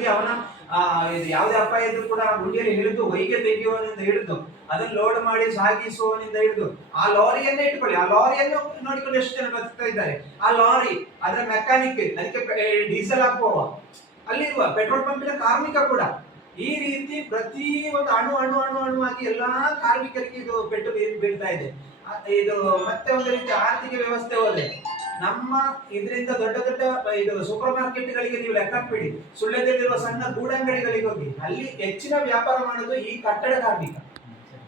ಹೋಗಿ ಅವನ ಯಾವುದೇ ಅಪಾಯ ಇದ್ರೂ ಕೂಡ ಗುಂಡಿಯಲ್ಲಿ ಹಿಡಿದು ಹೊಯ್ಗೆ ತೆಗೆಯುವನಿಂದ ಹಿಡಿದು, ಅದನ್ನು ಲೋಡ್ ಮಾಡಿ ಸಾಗಿಸುವನಿಂದ ಹಿಡಿದು, ಆ ಲಾರಿಯನ್ನೇ ಇಟ್ಕೊಳ್ಳಿ. ಆ ಲಾರಿಯನ್ನು ನೋಡಿಕೊಂಡು ಎಷ್ಟು ಜನ ಬದುಕ್ತಾ ಇದ್ದಾರೆ. ಆ ಲಾರಿ, ಅದರ ಮೆಕ್ಯಾನಿಕ್ ಅದಕ್ಕೆ ಡೀಸೆಲ್ ಹಾಕುವವ. ಅಲ್ಲಿರುವ ಪೆಟ್ರೋಲ್ ಪಂಪಿನ ಕಾರ್ಮಿಕ ಕೂಡ. ಈ ರೀತಿ ಪ್ರತಿ ಒಂದು ಅಣು ಅಣು ಅಣು, ಅಣುವಾಗಿ ಎಲ್ಲಾ ಕಾರ್ಮಿಕರಿಗೆ ಇದು ಪೆಟ್ರೋಲ್ ಬೀಳ್- ಬೀಳ್ತಾ ಇದೆ. ಇದು ಮತ್ತೆ ಒಂದು ರೀತಿ ಆರ್ಥಿಕ ವ್ಯವಸ್ಥೆ ಹೋದ್ರೆ ನಮ್ಮ ಇದರಿಂದ ದೊಡ್ಡ ದೊಡ್ಡ ಇದು ಸೂಪರ್ ಮಾರ್ಕೆಟ್ಗಳಿಗೆ ನೀವು ಲೆಕ್ಕ ಹಾಕ್ಬಿಡಿ. ಸುಳ್ಯದಲ್ಲಿರುವ ಸಣ್ಣ ಗೂಡಂಗಡಿಗಳಿಗೆ ಹೋಗಿ. ಅಲ್ಲಿ ಹೆಚ್ಚಿನ ವ್ಯಾಪಾರ ಮಾಡೋದು ಈ ಕಟ್ಟಡ ಕಾರ್ಮಿಕ.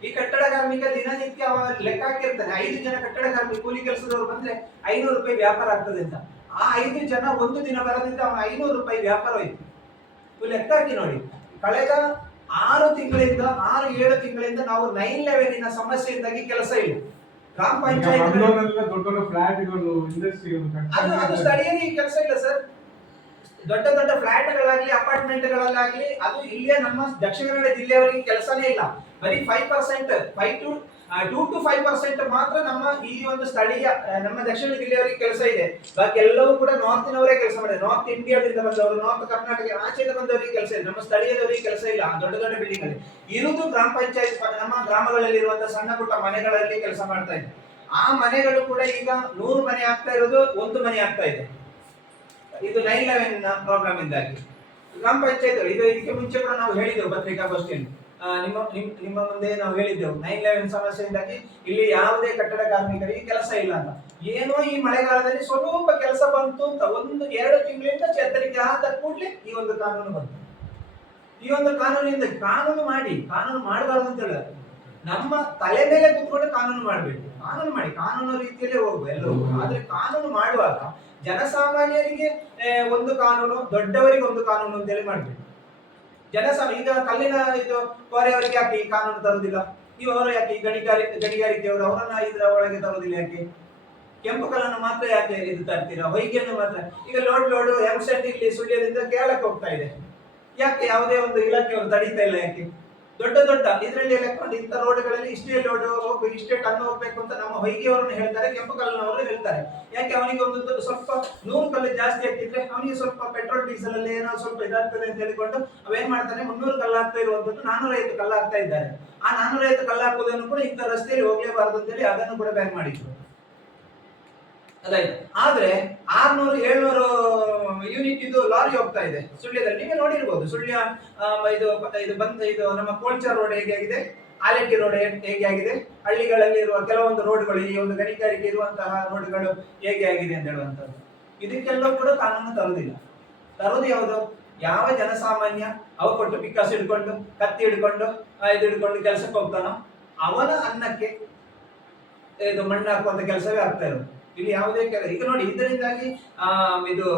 ಈ ಕಟ್ಟಡ ಕಾರ್ಮಿಕ ದಿನನಿತ್ಯ ಲೆಕ್ಕ ಹಾಕಿರ್ತಾನೆ. ಐದು ಜನ ಕಟ್ಟಡ ಕಾರ್ಮಿಕ ಕೂಲಿ ಕೆಲಸದವರು ಬಂದ್ರೆ ಐನೂರು ರೂಪಾಯಿ ವ್ಯಾಪಾರ ಆಗ್ತದೆ ಅಂತ. ಆ ಐದು ಜನ ಒಂದು ದಿನ ಬರದಿಂದ ಅವನ ಐನೂರು ರೂಪಾಯಿ ವ್ಯಾಪಾರ ಹೋಯ್ತು. ನೀವು ಲೆಕ್ಕ ಹಾಕಿ ನೋಡಿ. ಕಳೆದ ಆರು ತಿಂಗಳಿಂದ, ಆರು, ಏಳು ತಿಂಗಳಿಂದ ನಾವು ನೈನ್ ಲೆವೆಲಿನ ಸಮಸ್ಯೆಯಿಂದಾಗಿ ಕೆಲಸ ಇಲ್ಲ. ಗ್ರಾಮ ಪಂಚಾಯತ್ ದೊಡ್ಡ ದೊಡ್ಡ ಫ್ಲಾಟ್ಗಳು ಇಂಡಸ್ಟ್ರಿಗಳು ಅದು ಅದು ಸ್ಥಳೀಯರಿಗೆ ಕೆಲಸ ಇಲ್ಲ ಸರ್. ದೊಡ್ಡ ದೊಡ್ಡ ಫ್ಲಾಟ್ಗಳಾಗ್ಲಿ ಅಪಾರ್ಟ್ಮೆಂಟ್ಗಳಲ್ಲಾಗ್ಲಿ ಅದು ಇಲ್ಲೇ ನಮ್ಮ ದಕ್ಷಿಣ ಕನ್ನಡ ಜಿಲ್ಲೆಯವರಿಗೆ ಕೆಲಸನೇ ಇಲ್ಲ. ಬರೀ five percent five to two to five percent ಮಾತ್ರ ನಮ್ಮ ಈ ಒಂದು ಸ್ಥಳೀಯ ನಮ್ಮ ದಕ್ಷಿಣ ಜಿಲ್ಲೆಯವರಿಗೆ ಕೆಲಸ ಇದೆ. ಬಾಕಿ ಎಲ್ಲವೂ ಕೂಡ ನಾರ್ತಿನವರೇ ಕೆಲಸ ಮಾಡಿದೆ. ನಾರ್ತ್ ಇಂಡಿಯಾದಿಂದ ಬಂದವರು ನಾರ್ತ್ ಕರ್ನಾಟಕ ಆಚೆಯಿಂದ ಬಂದವರಿಗೆ ಕೆಲಸ ಇದೆ ನಮ್ಮ ಸ್ಥಳೀಯದವರಿಗೆ ಕೆಲಸ ಇಲ್ಲ. ದೊಡ್ಡ ದೊಡ್ಡ ಬಿಲ್ಡಿಂಗ್ ಅಲ್ಲಿ. ಇರುವುದು ಗ್ರಾಮ ಪಂಚಾಯತ್ ನಮ್ಮ ಗ್ರಾಮಗಳಲ್ಲಿ ಇರುವಂತಹ ಸಣ್ಣ ಪುಟ್ಟ ಮನೆಗಳಲ್ಲಿ ಕೆಲಸ ಮಾಡ್ತಾ ಇದೆ ಆ ಮನೆಗಳು ಕೂಡ ಈಗ ನೂರು ಮನೆ ಆಗ್ತಾ ಇರೋದು, ಒಂದು ಮನೆ ಆಗ್ತಾ ಇದೆ. ಇದು ನೈನ್ ಲೆವೆನ್ ಪ್ರಾಬ್ಲಮ್ ಇಂದಾಗಿ. ಗ್ರಾಮ ಪಂಚಾಯತ್ ಇದು ಇದಕ್ಕೆ ಮುಂಚೆ ಕೂಡ ನಾವು ಹೇಳಿದ್ರು ಪತ್ರಿಕಾಗೋಷ್ಠಿಯಲ್ಲಿ. ನಿಮ್ಮ, ನಿಮ್- ನಿಮ್ಮ ಮುಂದೆ ನಾವು ಹೇಳಿದ್ದೆವು. ನೈನ್ ಲೆವೆನ್ ಸಮಸ್ಯೆಯಿಂದಾಗಿ ಇಲ್ಲಿ ಯಾವುದೇ ಕಟ್ಟಡ ಕಾರ್ಮಿಕರಿಗೆ ಕೆಲಸ ಇಲ್ಲ ಅಂತ. ಏನೋ ಈ ಮಳೆಗಾಲದಲ್ಲಿ ಸ್ವಲ್ಪ ಕೆಲಸ ಬಂತು ಅಂತ ಒಂದು ಎರಡು ತಿಂಗಳಿಂದ ಚೇತರಿಕೆ ಆದ ಕೂಡಲೇ ಈ ಒಂದು ಕಾನೂನು ಬಂತು. ಈ ಒಂದು ಕಾನೂನಿಂದ ಕಾನೂನು ಮಾಡಿ, ಕಾನೂನು ಮಾಡಬಾರ್ದು ಅಂತ ಹೇಳಿದ್ರೆ ನಮ್ಮ ತಲೆ ಮೇಲೆ ಕೂತ್ಕೊಂಡು ಕಾನೂನು ಮಾಡಬೇಕು. ಕಾನೂನು ಮಾಡಿ, ಕಾನೂನು ರೀತಿಯಲ್ಲೇ ಹೋಗುವ ಎಲ್ಲರೂ. ಆದ್ರೆ ಕಾನೂನು ಮಾಡುವಾಗ ಜನಸಾಮಾನ್ಯರಿಗೆ ಒಂದು ಕಾನೂನು, ದೊಡ್ಡವರಿಗೆ ಒಂದು ಕಾನೂನು ಅಂತೇಳಿ ಮಾಡ್ಬೇಕು. ಜನಸಾ ಈಗ ಕಲ್ಲಿನ ಇದು ಕೋರೆಯವರಿಗೆ ಯಾಕೆ ಈ ಕಾನೂನು ತರುವುದಿಲ್ಲ? ಇವರು ಯಾಕೆ ಈ ಗಣಿಗಾರಿ, ಗಣಿಗಾರಿಕೆಯವರು ಅವರನ್ನ ಇದರ ಒಳಗೆ ತರುವುದಿಲ್ಲ ಯಾಕೆ? ಕೆಂಪು ಕಲ್ಲನ್ನು ಮಾತ್ರ ಯಾಕೆ ಇದು ತರ್ತೀರಾ? ಹೊಯ್ಗೆಯನ್ನು ಮಾತ್ರ. ಈಗ ಲೋಡ್ ಲೋಡ್ ಎಂಸೆಂಟ್ ಇಲ್ಲಿ ಸುಳ್ಯದಿಂದ ಕೇರಳಕ್ಕೆ ಹೋಗ್ತಾ ಇದೆ. ಯಾಕೆ ಯಾವುದೇ ಒಂದು ಇಲಾಖೆಯವರು ತಡೀತಾ ಇಲ್ಲ ಯಾಕೆ? ದೊಡ್ಡ ದೊಡ್ಡ, ಇದರಲ್ಲಿ ಎಲೆಕ್ಟ್ರಾನ್, ಇಂಥ ರೋಡ್ಗಳಲ್ಲಿ ಇಷ್ಟೇ ಲೋಡ್ ಹೋಗ್ಬೇಕು ಇಷ್ಟೇ ಟನ್ ಹೋಗ್ಬೇಕು ಅಂತ ನಮ್ಮ ಹೊಯ್ಗೆಯವರನ್ನು ಹೇಳ್ತಾರೆ ಕೆಂಪು ಕಲ್ಲಿನವರು ಹೇಳ್ತಾರೆ. ಯಾಕೆ ಅವನಿಗೆ ಒಂದು ಸ್ವಲ್ಪ ನೂರು ಕಲ್ಲು ಜಾಸ್ತಿ ಹಾಕಿದ್ರೆ ಅವನಿಗೆ ಸ್ವಲ್ಪ ಪೆಟ್ರೋಲ್ ಡೀಸೆಲ್ ಅಲ್ಲಿ ಏನೋ ಸ್ವಲ್ಪ ಇದಾಗ್ತದೆ ಅಂತ ಹೇಳಿಕೊಂಡು ಅವೇನ್ ಮಾಡ್ತಾನೆ, ಮುನ್ನೂರು ಕಲ್ಲು ಹಾಕ್ತಾ ಇರುವಂತದ್ದು ನಾನೂರ ಕಲ್ಲು ಕಲ್ಲಾಗ್ತಾ ಇದ್ದಾರೆ. ಆ ನಾನೂರ ಕಲ್ಲು ಕಲ್ಲಾಕೋದನ್ನು ಕೂಡ ಇಂಥ ರಸ್ತೆಯಲ್ಲಿ ಹೋಗ್ಲೇಬಾರದು ಅಂತೇಳಿ ಅದನ್ನು ಕೂಡ ಬ್ಯಾನ್ ಮಾಡಿದ್ರು. ಅದಾಯ್ತು. ಆದ್ರೆ ಆರ್ನೂರು, ಏಳ್ನೂರು ಯೂನಿಟ್ ಇದು ಲಾರಿ ಹೋಗ್ತಾ ಇದೆ. ಸುಳ್ಯದಲ್ಲಿ ನೀವೇ ನೋಡಿರ್ಬೋದು. ಸುಳ್ಯ ಇದು ಇದು ಬಂದ, ಇದು ನಮ್ಮ ಕೋಲ್ಚರ್ ರೋಡ್ ಹೇಗೆ ಆಗಿದೆ? ಆಲೆಟ್ಟಿ ರೋಡ್ ಹೇಗೆ ಆಗಿದೆ? ಹಳ್ಳಿಗಳಲ್ಲಿ ಇರುವ ಕೆಲವೊಂದು ರೋಡ್ಗಳು ಈ ಒಂದು ಗಣಿಗಾರಿಕೆ ಇರುವಂತಹ ರೋಡ್ಗಳು ಹೇಗೆ ಆಗಿದೆ ಅಂತ ಹೇಳುವಂಥದ್ದು. ಇದಕ್ಕೆಲ್ಲ ಕೂಡ ಕಾನೂನು ತರುವುದಿಲ್ಲ ತರುವುದು ಯಾವುದು? ಯಾವ ಜನಸಾಮಾನ್ಯ ಅವ ಕೊಟ್ಟು ಪಿಕ್ಕಾಸು ಹಿಡ್ಕೊಂಡು, ಕತ್ತಿ ಹಿಡ್ಕೊಂಡು ಇದು ಹಿಡ್ಕೊಂಡು ಕೆಲಸಕ್ಕೆ ಹೋಗ್ತಾನೋ, ಅವನ ಅನ್ನಕ್ಕೆ, ಇದು ಮಣ್ಣು ಹಾಕುವಂತ ಕೆಲಸವೇ ಆಗ್ತಾ ಇರೋದು. ಇಲ್ಲಿ ಯಾವುದೇ ಕೆಲಸ ಈಗ ನೋಡಿ, ಇದರಿಂದಾಗಿ ಇದು,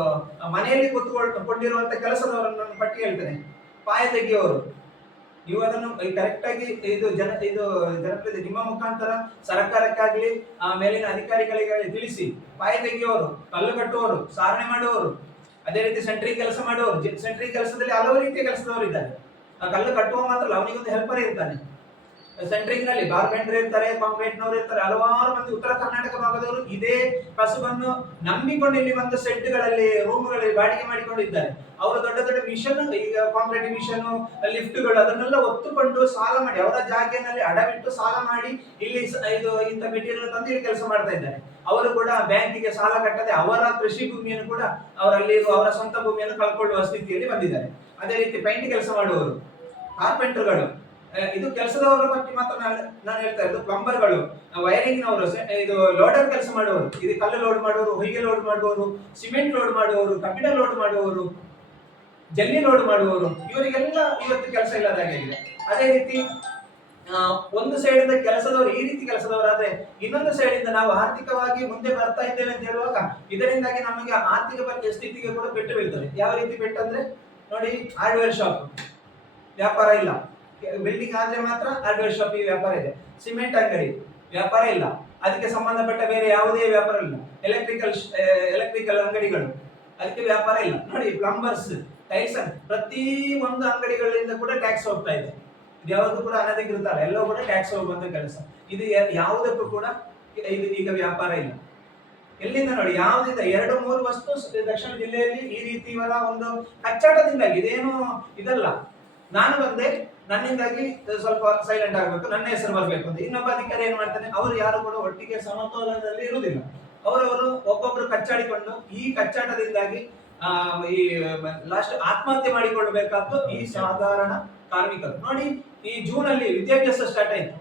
ಮನೆಯಲ್ಲಿ ಕೂತ್ಕೊಂಡು ಕೊಂಡಿರುವಂತ ಕೆಲಸದವರನ್ನು ನಾನು ಪಟ್ಟಿ ಹೇಳ್ತೇನೆ. ಪಾಯ ತೆಗೆಯುವವರು. ನೀವು ಅದನ್ನು ಕರೆಕ್ಟ್ ಆಗಿ ಇದು ಜನ, ಇದು ಜನಪ್ರತಿ ನಿಮ್ಮ ಮುಖಾಂತರ ಸರ್ಕಾರಕ್ಕಾಗ್ಲಿ, ಆ, ಮೇಲಿನ ಅಧಿಕಾರಿಗಳಿಗಾಗಲಿ ತಿಳಿಸಿ. ಪಾಯ ತೆಗೆಯುವವರು, ಕಲ್ಲು ಕಟ್ಟುವವರು, ಸಾರಣೆ ಮಾಡುವವರು. ಅದೇ ರೀತಿ ಸೆಂಟ್ರಿ ಕೆಲಸ ಮಾಡುವವರು. ಸೆಂಟ್ರಿ ಕೆಲಸದಲ್ಲಿ ಹಲವು ರೀತಿಯ ಕೆಲಸದವರು ಇದ್ದಾರೆ ಆ ಕಲ್ಲು ಕಟ್ಟುವ ಮಾತ್ರ, ಅವನಿಗೊಂದು ಹೆಲ್ಪರ್ ಇರ್ತಾನೆ. ಸೆಂಟ್ರಿಂಗ್ನಲ್ಲಿ ಕಾರ್ಪೆಂಟರ್ ಇರ್ತಾರೆ ಪಂಪೇಟ್ನವ್ರು ಇರ್ತಾರೆ, ಹಲವಾರು ಮಂದಿ ಉತ್ತರ ಕರ್ನಾಟಕ ಭಾಗದವರು ಇದೇ ಕಸುಬನ್ನು ನಂಬಿಕೊಂಡು ಇಲ್ಲಿ ಬಂದು ರೂಮ್ ರೂಮ್ಗಳಲ್ಲಿ ಬಾಡಿಗೆ ಮಾಡಿಕೊಂಡಿದ್ದಾರೆ. ಅವರು ದೊಡ್ಡ ದೊಡ್ಡ ಮಿಷನ್ ಈಗ ಕಾಂಕ್ರೀಟ್ ಮಿಷನ್ ಲಿಫ್ಟ್ಗಳು ಅದನ್ನೆಲ್ಲ ಒತ್ತುಕೊಂಡು ಸಾಲ ಮಾಡಿ, ಅವರ ಜಾಗದಲ್ಲಿ ಅಡವಿಟ್ಟು ಸಾಲ ಮಾಡಿ ಇಲ್ಲಿ ಇದು ಇಂಥ ಮೆಟೀರಿಯಲ್ ತಂದು ಇಲ್ಲಿ ಕೆಲಸ ಮಾಡ್ತಾ ಇದ್ದಾರೆ. ಅವರು ಕೂಡ ಬ್ಯಾಂಕಿಗೆ ಸಾಲ ಕಟ್ಟದೆ ಅವರ ಕೃಷಿ ಭೂಮಿಯನ್ನು ಕೂಡ ಅವರಲ್ಲಿ ಅವರ ಸ್ವಂತ ಭೂಮಿಯನ್ನು ಕಳ್ಕೊಳ್ಳುವ ಸ್ಥಿತಿಯಲ್ಲಿ ಬಂದಿದ್ದಾರೆ. ಅದೇ ರೀತಿ ಪೈಂಟ್ ಕೆಲಸ ಮಾಡುವವರು ಕಾರ್ಪೆಂಟರ್ಗಳು ಇದು ಕೆಲಸದವರ ಬಗ್ಗೆ ಮಾತ್ರ ನಾನು ನಾನು ಹೇಳ್ತಾ ಇರೋದು ಪ್ಲಂಬರ್ಗಳು ವೈರಿಂಗ್ನವರು ಇದು ಲೋಡರ್ ಕೆಲಸ ಮಾಡುವವರು. ಇದು ಕಲ್ಲು ಲೋಡ್ ಮಾಡುವವರು, ಹೊಯ್ಗೆ ಲೋಡ್ ಮಾಡುವವರು ಸಿಮೆಂಟ್ ಲೋಡ್ ಮಾಡುವವರು, ಕಬ್ಬಿಣ ಲೋಡ್ ಮಾಡುವವರು, ಜಲ್ಲಿ ಲೋಡ್ ಮಾಡುವವರು. ಇವರಿಗೆಲ್ಲ ಇವತ್ತು ಕೆಲಸ ಇಲ್ಲದಾಗಿದೆ ಅದೇ ರೀತಿ ಒಂದು ಸೈಡ್ ಇಂದ ಕೆಲಸದವರು ಈ ರೀತಿ ಕೆಲಸದವರಾದ್ರೆ ಇನ್ನೊಂದು ಸೈಡ್ ಇಂದ ನಾವು ಆರ್ಥಿಕವಾಗಿ ಮುಂದೆ ಬರ್ತಾ ಇದ್ದೇವೆ ಅಂತ ಹೇಳುವಾಗ ಇದರಿಂದಾಗಿ ನಮಗೆ ಆರ್ಥಿಕ ಬಗ್ಗೆ ಸ್ಥಿತಿಗೆ ಕೂಡ ಪೆಟ್ಟು ಬೀಳ್ತದೆ. ಯಾವ ರೀತಿ ಪೆಟ್ಟು ಅಂದ್ರೆ, ನೋಡಿ ಹಾರ್ಡ್ವೇರ್ ಶಾಪ್ ವ್ಯಾಪಾರ ಇಲ್ಲ. ಬಿಲ್ಡಿಂಗ್ ಆದ್ರೆ ಮಾತ್ರ ಹಾರ್ಡ್ವೇರ್ ಶಾಪ್ ವ್ಯಾಪಾರ ಇದೆ. ಸಿಮೆಂಟ್ ಅಂಗಡಿ, ವ್ಯಾಪಾರ ಇಲ್ಲ. ಅದಕ್ಕೆ ಸಂಬಂಧಪಟ್ಟ ಬೇರೆ ಯಾವುದೇ ವ್ಯಾಪಾರ ಇಲ್ಲ. ಎಲೆಕ್ಟ್ರಿಕಲ್ ಎಲೆಕ್ಟ್ರಿಕಲ್ ಅಂಗಡಿಗಳು, ಅದಕ್ಕೆ ವ್ಯಾಪಾರ ಇಲ್ಲ. ನೋಡಿ ಪ್ಲಂಬರ್ಸ್ ಟೈಲ್ಸ್ ಪ್ರತಿ ಒಂದು ಅಂಗಡಿಗಳಿಂದ ಕೂಡ ಟ್ಯಾಕ್ಸ್ ಹೋಗ್ತಾ ಇದೆ. ಯಾವುದು ಕೂಡ ಅನಧಿಕೃತ ಅಲ್ಲ. ಎಲ್ಲವೂ ಕೂಡ ಟ್ಯಾಕ್ಸ್ ಹೋಗುವಂತ ಕೆಲಸ. ಇದು ಯಾವುದಕ್ಕೂ ಕೂಡ ಇದು ಈಗ ವ್ಯಾಪಾರ ಇಲ್ಲ. ಎಲ್ಲಿಂದ ನೋಡಿ, ಯಾವುದಿಂದ ಎರಡು, ಮೂರು ವಸ್ತು ದಕ್ಷಿಣ ಜಿಲ್ಲೆಯಲ್ಲಿ ಈ ರೀತಿ ಇವರ ಒಂದು ಕಚ್ಚಾಟದಿಂದಾಗಿ, ಇದೇನು ಇದಲ್ಲ. ನಾನು ಬಂದೆ ನನ್ನಿಂದಾಗಿ ಸ್ವಲ್ಪ ಸೈಲೆಂಟ್ ಆಗಬೇಕು ನನ್ನ ಹೆಸರು ಬರಬೇಕು ಅಂತ. ಇನ್ನೊಬ್ಬ ಅಧಿಕಾರಿ ಏನ್ ಮಾಡ್ತಾನೆ ಅವರು ಯಾರು ಕೂಡ ಒಟ್ಟಿಗೆ ಸಮತೋಲನದಲ್ಲಿ ಇರುವುದಿಲ್ಲ. ಅವರವರು ಒಬ್ಬೊಬ್ರು ಕಚ್ಚಾಡಿಕೊಂಡು ಈ ಕಚ್ಚಾಟದಿಂದಾಗಿ ಆ, ಈ ಲಾಸ್ಟ್ ಆತ್ಮಹತ್ಯೆ ಮಾಡಿಕೊಳ್ಳಬೇಕಾದ್ದು ಈ ಸಾಧಾರಣ ಕಾರ್ಮಿಕರು. ನೋಡಿ ಈ ಜೂನ್ ಅಲ್ಲಿ ವಿದ್ಯಾಭ್ಯಾಸ ಸ್ಟಾರ್ಟ್ ಆಯ್ತು.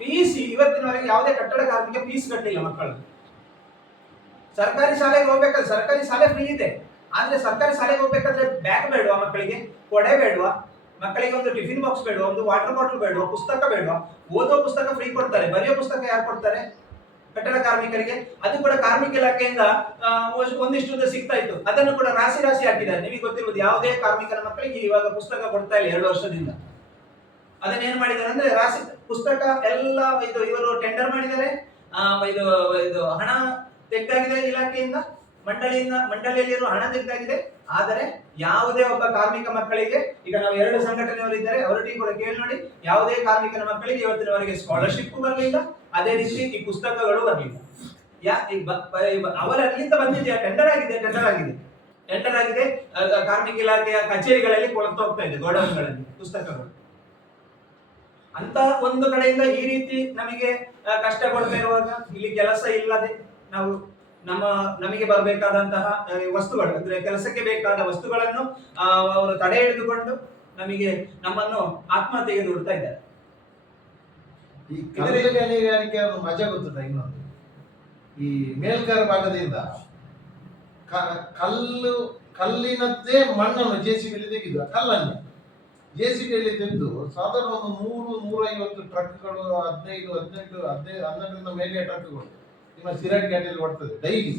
ಪಿಸಿ ಇವತ್ತಿನವರೆಗೆ ಯಾವುದೇ ಕಟ್ಟಡ ಕಾರ್ಮಿಕ ಪೀಸ್ ಕಟ್ಟಿಲ್ಲ ಮಕ್ಕಳು. ಸರ್ಕಾರಿ ಶಾಲೆಗೆ ಹೋಗ್ಬೇಕಾದ್ರೆ ಸರ್ಕಾರಿ ಶಾಲೆ ಫ್ರೀ ಇದೆ. ಆದ್ರೆ ಸರ್ಕಾರಿ ಶಾಲೆಗೆ ಹೋಗ್ಬೇಕಾದ್ರೆ ಬ್ಯಾಗ್ ಬೇಡವಾ ಮಕ್ಕಳಿಗೆ? ಕೊಡೆ ಬೇಡವಾ? ಮಕ್ಕಳಿಗೆ ಒಂದು ಟಿಫಿನ್ ಬಾಕ್ಸ್ ಬೇಡ, ಒಂದು ವಾಟರ್ ಬಾಟಲ್ ಬೇಡ, ಪುಸ್ತಕ ಬೇಡ. ಓದೋ ಪುಸ್ತಕ ಫ್ರೀ ಕೊಡ್ತಾರೆ ಬರೆಯೋ ಪುಸ್ತಕ ಯಾರು ಕೊಡ್ತಾರೆ? ಕಟ್ಟಡ ಕಾರ್ಮಿಕರಿಗೆ. ಅದು ಕೂಡ ಕಾರ್ಮಿಕ ಇಲಾಖೆಯಿಂದ ಒಂದಿಷ್ಟು ಸಿಗ್ತಾ ಇತ್ತು. ಅದನ್ನು ಕೂಡ ರಾಶಿ ರಾಶಿ ಹಾಕಿದ್ದಾರೆ. ನಿಮಗೆ ಗೊತ್ತಿರುವುದು ಯಾವುದೇ ಕಾರ್ಮಿಕರ ಮಕ್ಕಳಿಗೆ ಇವಾಗ ಪುಸ್ತಕ ಕೊಡ್ತಾ ಇಲ್ಲ ಎರಡು ವರ್ಷದಿಂದ. ಅದನ್ನ ಏನ್ ಮಾಡಿದ್ದಾರೆ ಅಂದ್ರೆ, ರಾಶಿ ಪುಸ್ತಕ ಎಲ್ಲ ಇದು ಇವರು ಟೆಂಡರ್ ಮಾಡಿದ್ದಾರೆ. ಇದು ಇದು ಹಣ ತೆಗ್ದಾಗಿದೆ ಇಲಾಖೆಯಿಂದ. ಮಂಡಳಿಯಿಂದ ಮಂಡಳಿಯಲ್ಲಿರುವ ಹಣ ನಿಂತಾಗಿದೆ ಆದರೆ ಯಾವುದೇ ಒಬ್ಬ ಕಾರ್ಮಿಕ ಮಕ್ಕಳಿಗೆ, ಈಗ ನಾವು ಎರಡು ಸಂಘಟನೆಯವರಿದ್ದಾರೆ ಅವರೊಟ್ಟಿಗೆ ಕೂಡ ಕೇಳಿ ನೋಡಿ, ಯಾವುದೇ ಕಾರ್ಮಿಕನ ಮಕ್ಕಳಿಗೆ ಇವತ್ತಿನವರೆಗೆ ಸ್ಕಾಲರ್ಶಿಪ್ ಬರಲಿಲ್ಲ, ಅದೇ ರೀತಿ ಈ ಪುಸ್ತಕಗಳು ಬರಲಿಲ್ಲ. ಯಾ ಅವರ ಅಲ್ಲಿಂದ ಬಂದಿದೆಯಾ? ಟೆಂಡರ್ ಆಗಿದೆ ಟೆಂಡರ್ ಆಗಿದೆ. ಟೆಂಡರ್ ಆಗಿದೆ ಕಾರ್ಮಿಕ ಇಲಾಖೆಯ ಕಚೇರಿಗಳಲ್ಲಿ ಕೊಳತು ಹೋಗ್ತಾ ಇದೆ, ಗೋಡೌನ್ಗಳಲ್ಲಿ ಪುಸ್ತಕಗಳು. ಅಂತ ಒಂದು ಕಡೆಯಿಂದ ಈ ರೀತಿ ನಮಗೆ ಕಷ್ಟ ಕೊಡ್ತಾ ಇರುವಾಗ ಇಲ್ಲಿ ಕೆಲಸ ಇಲ್ಲದೆ ನಾವು ನಮ್ಮ, ನಮಗೆ ಬರಬೇಕಾದಂತಹ ವಸ್ತುಗಳು, ಅಂದ್ರೆ ಕೆಲಸಕ್ಕೆ ಬೇಕಾದ ವಸ್ತುಗಳನ್ನು ಅವರು ತಡೆ ಹಿಡಿದುಕೊಂಡು ನಮಗೆ ನಮ್ಮನ್ನು ಆತ್ಮಹತ್ಯೆಗೆ ದೂಡ್ತಾ ಇದ್ದಾರೆ. ಈ ಕಲ್ಲು ಗಣಿಗಾರಿಕೆ ಮಜಾ ಗೊತ್ತುಂಟ ಇನ್ನೊಂದು? ಈ ಮೇಲ್ಕರ ಭಾಗದಿಂದ ಕಲ್ಲು, ಕಲ್ಲಿನದ್ದೇ ಮಣ್ಣನ್ನು ಜೆ ಸಿ ಬಿಯಲ್ಲಿ ತೆಗೆದು ಕಲ್ಲನ್ನು. ಜೆ ಸಿ ಬಿಯಲ್ಲಿ ತೆಗೆದು ಸಾಧಾರಣ ಒಂದು ನೂರು ನೂರೈವತ್ತು ಟ್ರಕ್ಗಳು, ಹದಿನೈದು, ಹದಿನೆಂಟು ಹದಿನೈದು ಹನ್ನೆರಡರಿಂದ ಮೇಲೆ ಟ್ರಕ್ಗಳು. ನಿಮ್ಮ ಸಿರಾಟ್ ಘಾಟಿಯಲ್ಲಿ ಬರ್ತದೆ ಡೈಲಿ.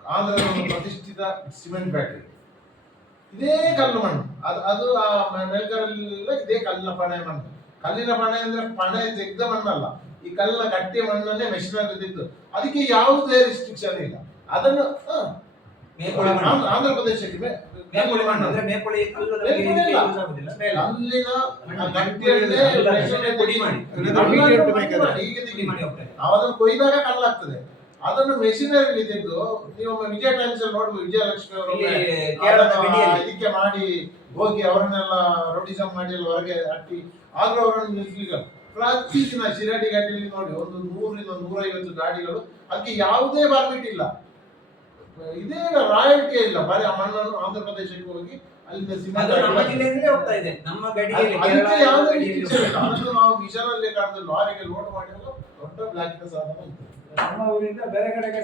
ಆಂಧ್ರದ ಒಂದು ಪ್ರತಿಷ್ಠಿತ ಸಿಮೆಂಟ್ ಫ್ಯಾಕ್ಟರಿ ಇದೇ ಕಲ್ಲು ಮಣ್ಣು. ಅದು ಅದು ಆ ಮೇಲ್ಕರಲ್ಲೆಲ್ಲ ಇದೇ ಕಲ್ಲಿನ ಪಣೆ ಮಣ್ಣು. ಕಲ್ಲಿನ ಪಣೆ ಅಂದ್ರೆ ಪಣೆ ತೆಗೆದ ಮಣ್ಣಲ್ಲ. ಈ ಕಲ್ಲಿನ ಗಟ್ಟಿ ಮಣ್ಣನ್ನೇ ಮೆಷಿನಲ್ಲಿ ಆಗುತ್ತಿತ್ತು ಅದಕ್ಕೆ ಯಾವುದೇ ರಿಸ್ಟ್ರಿಕ್ಷನ್ ಇಲ್ಲ. ಅದನ್ನು ಹ, ಮೇಲ್ಪೊಳಿ ಮಣ್ಣು. ಆಂಧ್ರ ಪ್ರದೇಶಕ್ಕೆ ಮೇ- ಮೇಲ್ಪೊಳಿ ಮಣ್ಣು ಅಂದ್ರೆ ಮೇಲ್ಪೊಳಿ ಕಲ್ಲು ನಮಗೆ ಮೇಲ್ಪೊಳಿ ಇದಕ್ಕೆ ಇಲ್ಲ. use ಆಗುದಿಲ್ಲ. ಮೇಲೆ. ಕಲ್ಲಿನ ಮಣ್ಣು. ಗಟ್ಟಿಯನ್ನೇ ಅಲ್ಲ, ಮೆಷಿನಲ್ಲಿ ಪುಡಿ ಮಾಡಿ. ಪುಡಿ ಮಾಡಿ, ಹೋಗ್ತಾರೆ ಅದನ್ನು ಕೊಯ್ದಾಗ ಕಲ್ಲಾಗ್ತದೆ. ಅದನ್ನು ಮೆಷಿನರಿ ತೆಗೆದು ನೀವು ವಿಜಯ ಟೈಮ್ಸ್ ಅಲ್ಲಿ ನೋಡ್ಬೋದು. ವಿಜಯಲಕ್ಷ್ಮಿ ಅವರು ಇದಕ್ಕೆ ಮಾಡಿ ಹೋಗಿ ಅವರನ್ನೆಲ್ಲ ರೌಡಿಸಮ್ ಮಾಡಿ ಎಲ್ಲ ಹೊರಗೆ ಹಾಕಿ ಆದ್ರೂ ಅವರನ್ನು ಪ್ರತಿ ದಿನ ಶಿರಾಡಿ ಘಾಟಿಯಲ್ಲಿ ನೋಡಿ ಒಂದು ನೂರಿಂದ ನೂರೈವತ್ತು ಗಾಡಿಗಳು. ಅದಕ್ಕೆ ಯಾವುದೇ ಪರ್ಮಿಟ್ ಇಲ್ಲ. ಇದೇ ರಾಯಲ್ಟಿ ಇಲ್ಲ. ಬರೀ ಆ ಮಣ್ಣನ್ನು ಆಂಧ್ರ ಪ್ರದೇಶಕ್ಕೆ ಹೋಗಿ ಅಲ್ಲಿಂದ ಸಿಮೆಂಟ್ ಇದೆ. ಅದಕ್ಕೆ ಯಾವುದೇ ಗಡಿಯಲ್ಲಿ restriction ಇಲ್ಲ. ಅದನ್ನು ನಾವು ವಿಷನಲ್ಲಿ ಕಾಣದ ಲಾರಿಗೆ ಲೋಡ್ ಮಾಡಿರೋ ದೊಡ್ಡ ಬ್ಲಾಕ್ ಸಾಧನ ಇತ್ತು. ನಮ್ಮ ಊರಿಂದ ಬೇರೆ ಕಡೆಗೆ